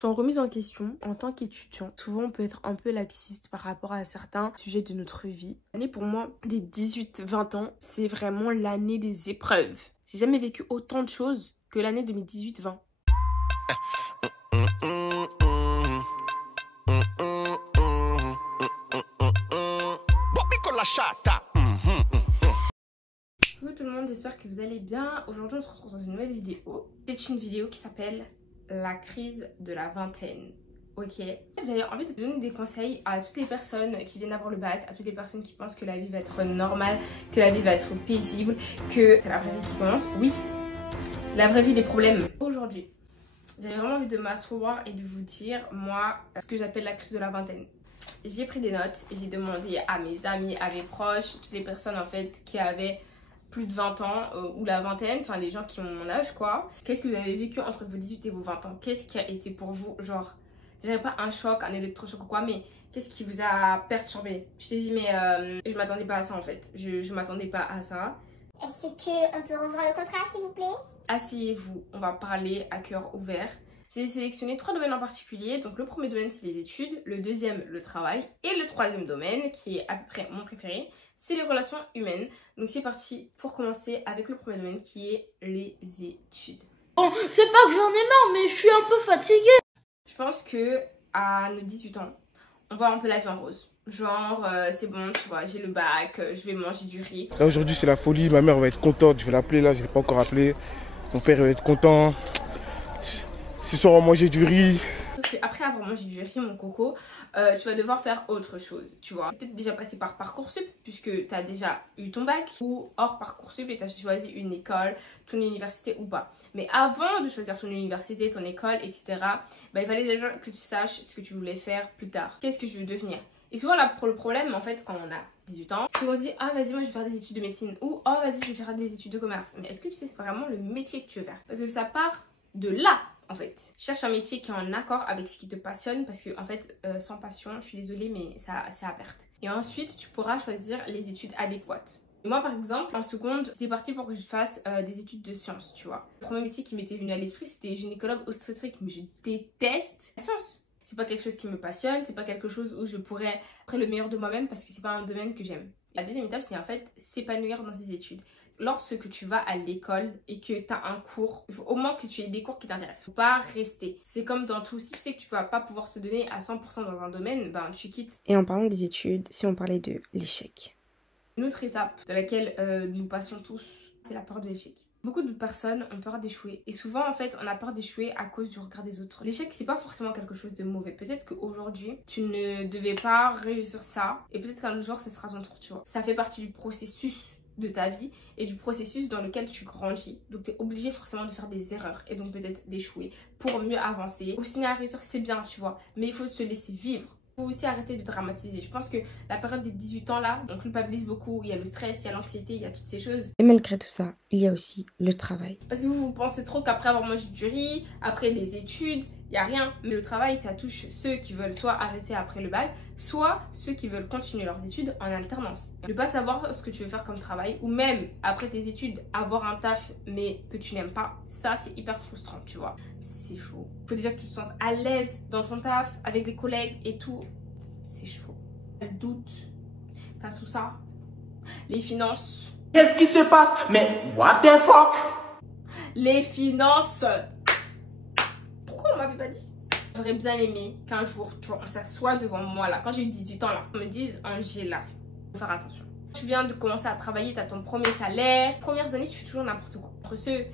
Je suis en remise en question en tant qu'étudiant. Souvent, on peut être un peu laxiste par rapport à certains sujets de notre vie. L'année pour moi, des 18-20 ans, c'est vraiment l'année des épreuves. J'ai jamais vécu autant de choses que l'année de mes 18-20. Coucou tout le monde, j'espère que vous allez bien. Aujourd'hui, on se retrouve dans une nouvelle vidéo. C'est une vidéo qui s'appelle la crise de la vingtaine. Ok. J'avais envie de donner des conseils à toutes les personnes qui viennent d'avoir le bac, à toutes les personnes qui pensent que la vie va être normale, que la vie va être paisible, que c'est la vraie vie qui commence. Oui, la vraie vie des problèmes. Aujourd'hui, j'avais vraiment envie de m'asseoir et de vous dire, moi, ce que j'appelle la crise de la vingtaine. J'ai pris des notes et j'ai demandé à mes amis, à mes proches, toutes les personnes en fait qui avaient plus de 20 ans ou la vingtaine, enfin les gens qui ont mon âge quoi. Qu'est-ce que vous avez vécu entre vos 18 et vos 20 ans? Qu'est-ce qui a été pour vous, genre, je dirais pas un choc, un électrochoc ou quoi, mais qu'est-ce qui vous a perturbé? Je t'ai dit mais je m'attendais pas à ça en fait, je m'attendais pas à ça. Est-ce qu'on peut revoir le contrat s'il vous plaît? Asseyez-vous, on va parler à cœur ouvert. J'ai sélectionné 3 domaines en particulier. Donc le premier domaine c'est les études, le deuxième le travail et le troisième domaine qui est à peu près mon préféré, c'est les relations humaines. Donc c'est parti pour commencer avec le premier domaine qui est les études. Bon, c'est pas que j'en ai marre mais je suis un peu fatiguée. Je pense que à nos 18 ans, on voit un peu la vie en rose. Genre c'est bon, tu vois, j'ai le bac, je vais manger du riz. Là aujourd'hui c'est la folie, ma mère va être contente, je vais l'appeler là, je ne l'ai pas encore appelé. Mon père va être content. Ce soir on va manger du riz. Après avoir mangé du riz, mon coco, tu vas devoir faire autre chose, tu vois. Peut-être déjà passer par Parcoursup, puisque tu as déjà eu ton bac, ou hors Parcoursup et tu as choisi une école, ton université ou pas. Mais avant de choisir ton université, ton école, etc., bah, il fallait déjà que tu saches ce que tu voulais faire plus tard. Qu'est-ce que je veux devenir? Et souvent, là, pour le problème, en fait, quand on a 18 ans, c'est qu'on se dit, ah vas-y, moi je vais faire des études de médecine, ou oh vas-y, je vais faire des études de commerce. Mais est-ce que tu sais vraiment le métier que tu veux faire? Parce que ça part de là. En fait, cherche un métier qui est en accord avec ce qui te passionne parce que en fait, sans passion, je suis désolée, mais ça c'est à perte. Et ensuite, tu pourras choisir les études adéquates. Et moi, par exemple, en seconde, c'est parti pour que je fasse des études de sciences, tu vois. Le premier métier qui m'était venu à l'esprit, c'était gynécologue obstétrique, mais je déteste la science. C'est pas quelque chose qui me passionne, c'est pas quelque chose où je pourrais être le meilleur de moi-même parce que c'est pas un domaine que j'aime. La deuxième étape, c'est en fait s'épanouir dans ses études. Lorsque tu vas à l'école et que tu as un cours, il faut au moins que tu aies des cours qui t'intéressent. Faut pas rester. C'est comme dans tout. Si tu sais que tu vas pas pouvoir te donner à 100% dans un domaine, ben tu quittes. Et en parlant des études, si on parlait de l'échec. Une autre étape de laquelle nous passons tous, c'est la peur de l'échec. Beaucoup de personnes ont peur d'échouer. Et souvent, en fait, on a peur d'échouer à cause du regard des autres. L'échec, c'est pas forcément quelque chose de mauvais. Peut-être qu'aujourd'hui, tu ne devais pas réussir ça. Et peut-être qu'un jour, ce sera ton tour, tu vois. Ça fait partie du processus de ta vie et du processus dans lequel tu grandis. Donc tu es obligé forcément de faire des erreurs et donc peut-être d'échouer pour mieux avancer. Obstiné à réussir, c'est bien, tu vois, mais il faut se laisser vivre. Il faut aussi arrêter de dramatiser. Je pense que la période des 18 ans là, on culpabilise beaucoup, il y a le stress, il y a l'anxiété, il y a toutes ces choses. Et malgré tout ça, il y a aussi le travail. Parce que vous pensez trop qu'après avoir mangé du riz, après les études, il n'y a rien. Mais le travail, ça touche ceux qui veulent soit arrêter après le bac, soit ceux qui veulent continuer leurs études en alternance. Ne pas savoir ce que tu veux faire comme travail, ou même après tes études, avoir un taf mais que tu n'aimes pas, ça c'est hyper frustrant, tu vois. C'est chaud. Il faut déjà que tu te sentes à l'aise dans ton taf, avec des collègues et tout. C'est chaud. Le doute, t'as tout ça. Les finances. Qu'est-ce qui se passe? Mais what the fuck? Les finances. Pourquoi on m'avait pas dit? J'aurais bien aimé qu'un jour, tu vois, on s'assoit devant moi là, quand j'ai eu 18 ans là, on me dise Angela, faut faire attention. Tu viens de commencer à travailler, tu as ton premier salaire. Premières années, tu fais toujours n'importe quoi. Entre ceux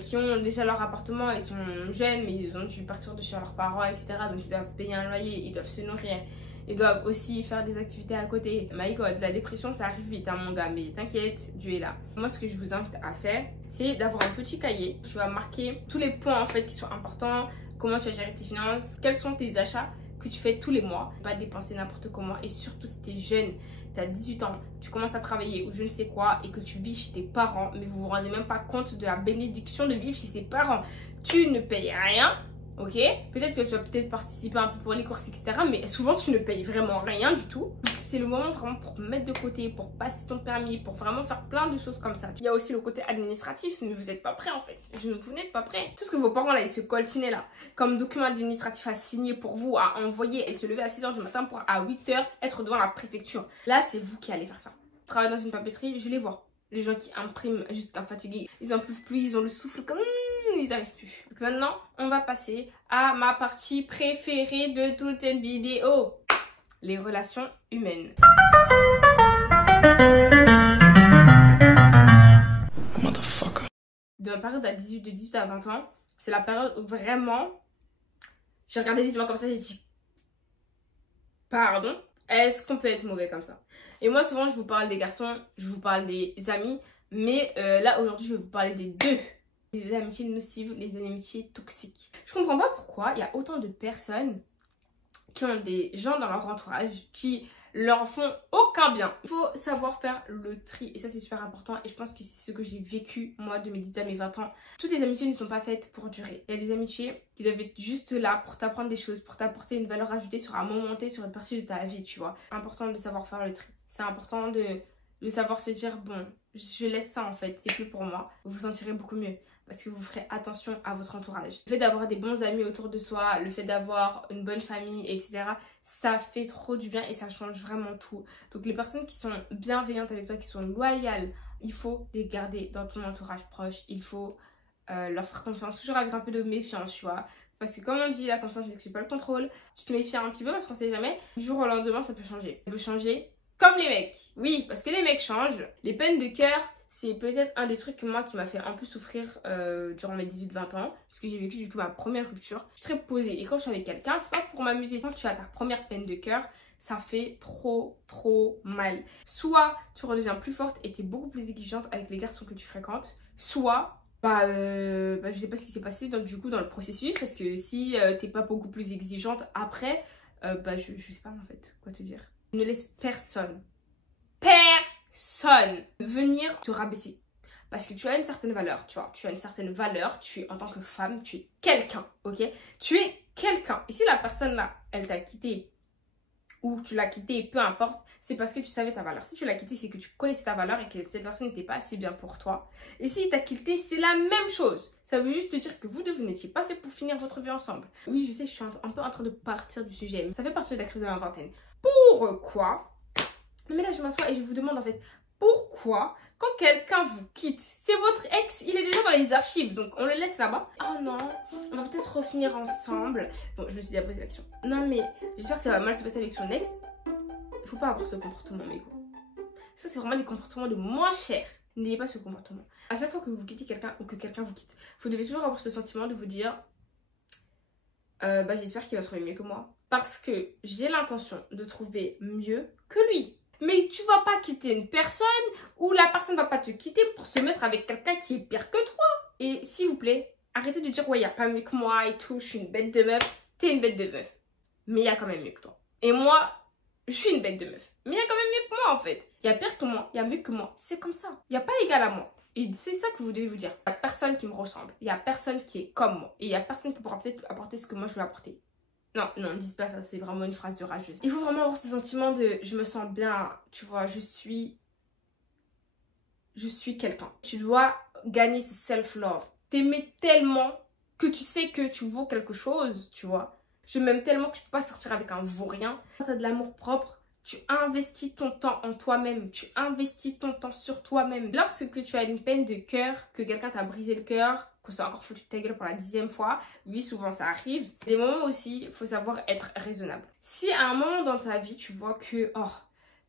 qui ont déjà leur appartement, ils sont jeunes, mais ils ont dû partir de chez leurs parents, etc. Donc ils doivent payer un loyer, ils doivent se nourrir. Ils doivent aussi faire des activités à côté. My God, la dépression, ça arrive vite, hein, mon gars. Mais t'inquiète, Dieu est là. Moi, ce que je vous invite à faire, c'est d'avoir un petit cahier. Tu vas marquer tous les points, en fait, qui sont importants. Comment tu as géré tes finances. Quels sont tes achats que tu fais tous les mois. Pas dépenser n'importe comment. Et surtout, si tu es jeune, tu as 18 ans, tu commences à travailler ou je ne sais quoi et que tu vis chez tes parents, mais vous vous rendez même pas compte de la bénédiction de vivre chez ses parents. Tu ne payes rien. Ok, peut-être que tu vas peut-être participer un peu pour les courses, etc. Mais souvent, tu ne payes vraiment rien du tout. C'est le moment vraiment pour mettre de côté, pour passer ton permis, pour vraiment faire plein de choses comme ça. Il y a aussi le côté administratif, mais vous n'êtes pas prêt en fait. Vous n'êtes pas prêt. Tout ce que vos parents là, ils se coltinaient là, comme document administratif à signer pour vous, à envoyer et se lever à 6 h du matin pour à 8 h être devant la préfecture. Là, c'est vous qui allez faire ça. Je travaille dans une papeterie, je les vois. Les gens qui impriment jusqu'à fatiguer, ils en peuvent plus, ils ont le souffle comme... ils n'arrivent plus. Donc maintenant, on va passer à ma partie préférée de toute cette vidéo. Les relations humaines. Motherfucker. De ma période de 18 à 20 ans, c'est la période où vraiment... J'ai regardé les humains comme ça, j'ai dit... Pardon, est-ce qu'on peut être mauvais comme ça? Et moi, souvent, je vous parle des garçons, je vous parle des amis. Mais là, aujourd'hui, je vais vous parler des deux. Les amitiés nocives, les amitiés toxiques. Je comprends pas pourquoi il y a autant de personnes qui ont des gens dans leur entourage qui leur font aucun bien. Il faut savoir faire le tri et ça c'est super important et je pense que c'est ce que j'ai vécu moi de mes 18 à mes 20 ans. Toutes les amitiés ne sont pas faites pour durer. Il y a des amitiés qui doivent être juste là pour t'apprendre des choses, pour t'apporter une valeur ajoutée sur un moment T, sur une partie de ta vie, tu vois. C'est important de savoir faire le tri. C'est important de savoir se dire bon, je laisse ça en fait, c'est plus pour moi. Vous vous sentirez beaucoup mieux. Parce que vous ferez attention à votre entourage. Le fait d'avoir des bons amis autour de soi, le fait d'avoir une bonne famille, etc. Ça fait trop du bien et ça change vraiment tout. Donc les personnes qui sont bienveillantes avec toi, qui sont loyales, il faut les garder dans ton entourage proche. Il faut leur faire confiance, toujours avec un peu de méfiance, tu vois. Parce que comme on dit, la confiance n'exclut pas le contrôle. Tu te méfies un petit peu parce qu'on sait jamais. Du jour au lendemain, ça peut changer. Ça peut changer comme les mecs. Oui, parce que les mecs changent. Les peines de cœur... C'est peut-être un des trucs moi qui m'a fait un peu souffrir durant mes 18-20 ans. Parce que j'ai vécu du coup ma première rupture. Je suis très posée. Et quand je suis avec quelqu'un, c'est pas pour m'amuser. Quand tu as ta première peine de cœur, ça fait trop mal. Soit tu redeviens plus forte et t'es beaucoup plus exigeante avec les garçons que tu fréquentes. Soit, je sais pas ce qui s'est passé dans le processus. Parce que si t'es pas beaucoup plus exigeante après, je sais pas en fait quoi te dire. Ne laisse personne venir te rabaisser parce que tu as une certaine valeur, tu vois, tu as une certaine valeur, tu es en tant que femme, tu es quelqu'un, ok, tu es quelqu'un et si la personne là, elle t'a quitté ou tu l'as quitté, peu importe, c'est parce que tu savais ta valeur. Si tu l'as quitté, c'est que tu connaissais ta valeur et que cette personne n'était pas assez bien pour toi. Et si t'a quitté, c'est la même chose. Ça veut juste te dire que vous deux, vous n'étiez pas fait pour finir votre vie ensemble. Oui, je sais, je suis un peu en train de partir du sujet, mais ça fait partie de la crise de la vingtaine. Pourquoi? Mais là, je m'assois et je vous demande en fait, pourquoi quand quelqu'un vous quitte, c'est votre ex, il est déjà dans les archives, donc on le laisse là-bas. Oh non, on va peut-être refinir ensemble. Bon, je me suis dit après l'action. Non mais, j'espère que ça va mal se passer avec son ex. Il faut pas avoir ce comportement, mes gars. Ça, c'est vraiment des comportements de moins cher. N'ayez pas ce comportement. À chaque fois que vous quittez quelqu'un ou que quelqu'un vous quitte, vous devez toujours avoir ce sentiment de vous dire j'espère qu'il va trouver mieux que moi. Parce que j'ai l'intention de trouver mieux que lui. Mais tu vas pas quitter une personne ou la personne va pas te quitter pour se mettre avec quelqu'un qui est pire que toi. Et s'il vous plaît, arrêtez de dire ouais, y a pas mieux que moi et tout, je suis une bête de meuf. T'es une bête de meuf. Mais il y a quand même mieux que toi. Et moi, je suis une bête de meuf. Mais il y a quand même mieux que moi en fait. Il y a pire que moi, il y a mieux que moi. C'est comme ça. Il n'y a pas égal à moi. Et c'est ça que vous devez vous dire. Il n'y a personne qui me ressemble. Il n'y a personne qui est comme moi. Et il n'y a personne qui pourra peut-être apporter ce que moi je veux apporter. Non, ne dites pas ça, c'est vraiment une phrase de rageuse. Il faut vraiment avoir ce sentiment de je me sens bien, tu vois, je suis quelqu'un. Tu dois gagner ce self-love. T'aimer tellement que tu sais que tu vaux quelque chose, tu vois. Je m'aime tellement que je peux pas sortir avec un vaurien. Quand t'as de l'amour propre, tu investis ton temps en toi-même, tu investis ton temps sur toi-même. Lorsque tu as une peine de cœur, que quelqu'un t'a brisé le cœur, qu'on s'est encore foutu de ta gueule pour la 10e fois, oui, souvent ça arrive. Des moments aussi, il faut savoir être raisonnable. Si à un moment dans ta vie, tu vois que,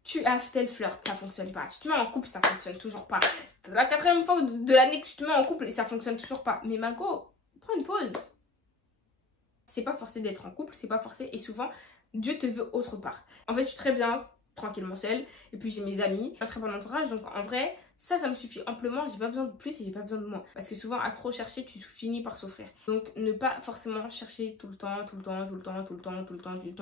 tu as tel flirt, ça fonctionne pas. Tu te mets en couple, ça fonctionne toujours pas. La 4e fois de l'année que tu te mets en couple et ça fonctionne toujours pas. Mais Mago, prends une pause. C'est pas forcé d'être en couple, c'est pas forcé et souvent, Dieu te veut autre part. En fait, je suis très bien tranquillement seule et puis j'ai mes amis, un très bon entourage, donc en vrai, ça me suffit amplement, j'ai pas besoin de plus et j'ai pas besoin de moins. Parce que souvent, à trop chercher, tu finis par souffrir. Donc, ne pas forcément chercher tout le temps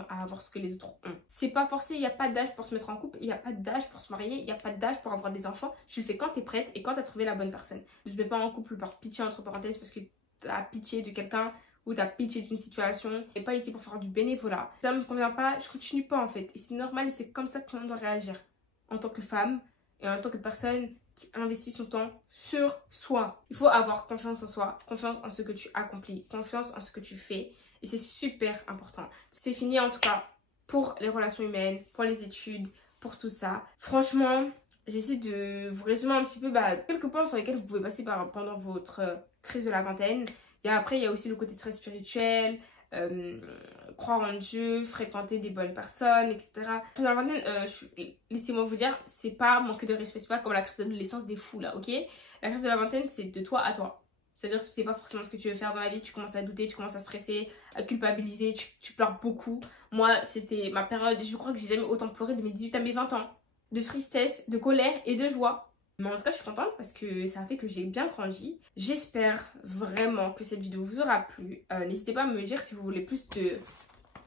à avoir ce que les autres ont. C'est pas forcé, il n'y a pas d'âge pour se mettre en couple, il n'y a pas d'âge pour se marier, il n'y a pas d'âge pour avoir des enfants. Tu le fais quand t'es prête et quand t'as trouvé la bonne personne. Ne te mets pas en couple par pitié entre parenthèses parce que t'as pitié de quelqu'un ou t'as pitché d'une situation et pas ici pour faire du bénévolat. Ça me convient pas, je continue pas en fait. Et c'est normal et c'est comme ça qu'on doit réagir en tant que femme et en tant que personne qui investit son temps sur soi. Il faut avoir confiance en soi, confiance en ce que tu accomplis, confiance en ce que tu fais. Et c'est super important. C'est fini en tout cas pour les relations humaines, pour les études, pour tout ça. Franchement, j'essaie de vous résumer un petit peu quelques points sur lesquels vous pouvez passer pendant votre crise de la vingtaine. Et après, il y a aussi le côté très spirituel, croire en Dieu, fréquenter des bonnes personnes, etc. Dans la vingtaine, laissez-moi vous dire, c'est pas manquer de respect, c'est pas comme la crise d'adolescence des fous là, ok? La crise de la vingtaine, c'est de toi à toi. C'est-à-dire que tu sais pas forcément ce que tu veux faire dans la vie, tu commences à douter, tu commences à stresser, à culpabiliser, tu pleures beaucoup. Moi, c'était ma période, je crois que j'ai jamais autant pleuré de mes 18 à mes 20 ans. De tristesse, de colère et de joie. Mais en tout cas, je suis contente parce que ça a fait que j'ai bien grandi. J'espère vraiment que cette vidéo vous aura plu. N'hésitez pas à me dire si vous voulez plus de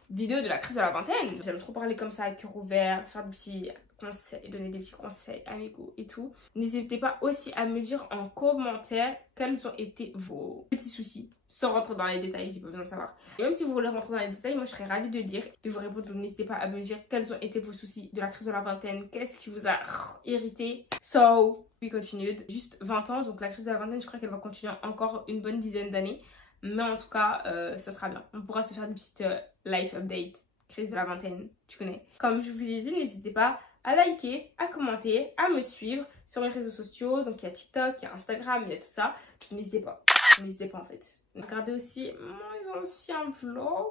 vidéos de la crise de la vingtaine. J'aime trop parler comme ça à cœur ouvert, faire des petits conseils, donner des petits conseils amicaux et tout. N'hésitez pas aussi à me dire en commentaire quels ont été vos petits soucis. Sans rentrer dans les détails, j'ai pas besoin de savoir. Et même si vous voulez rentrer dans les détails, moi je serais ravie de lire, de vous répondre. Donc n'hésitez pas à me dire quels ont été vos soucis de la crise de la vingtaine. Qu'est-ce qui vous a irrité. So, we continued. Juste 20 ans, donc la crise de la vingtaine, je crois qu'elle va continuer encore une bonne dizaine d'années. Mais en tout cas, ça sera bien. On pourra se faire une petite life update. Crise de la vingtaine, tu connais. Comme je vous ai dit, n'hésitez pas à liker, à commenter, à me suivre sur mes réseaux sociaux. Donc il y a TikTok, il y a Instagram, il y a tout ça. N'hésitez pas. N'hésitez pas en fait. Regardez aussi mes anciens vlogs.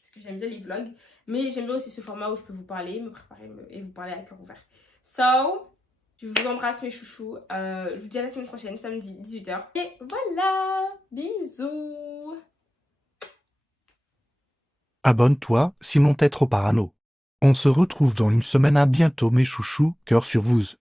Parce que j'aime bien les vlogs. Mais j'aime bien aussi ce format où je peux vous parler, me préparer et vous parler à cœur ouvert. So, je vous embrasse mes chouchous. Je vous dis à la semaine prochaine, samedi 18h. Et voilà. Bisous. Abonne-toi, sinon t'es trop parano. On se retrouve dans une semaine, à bientôt mes chouchous, cœur sur vous.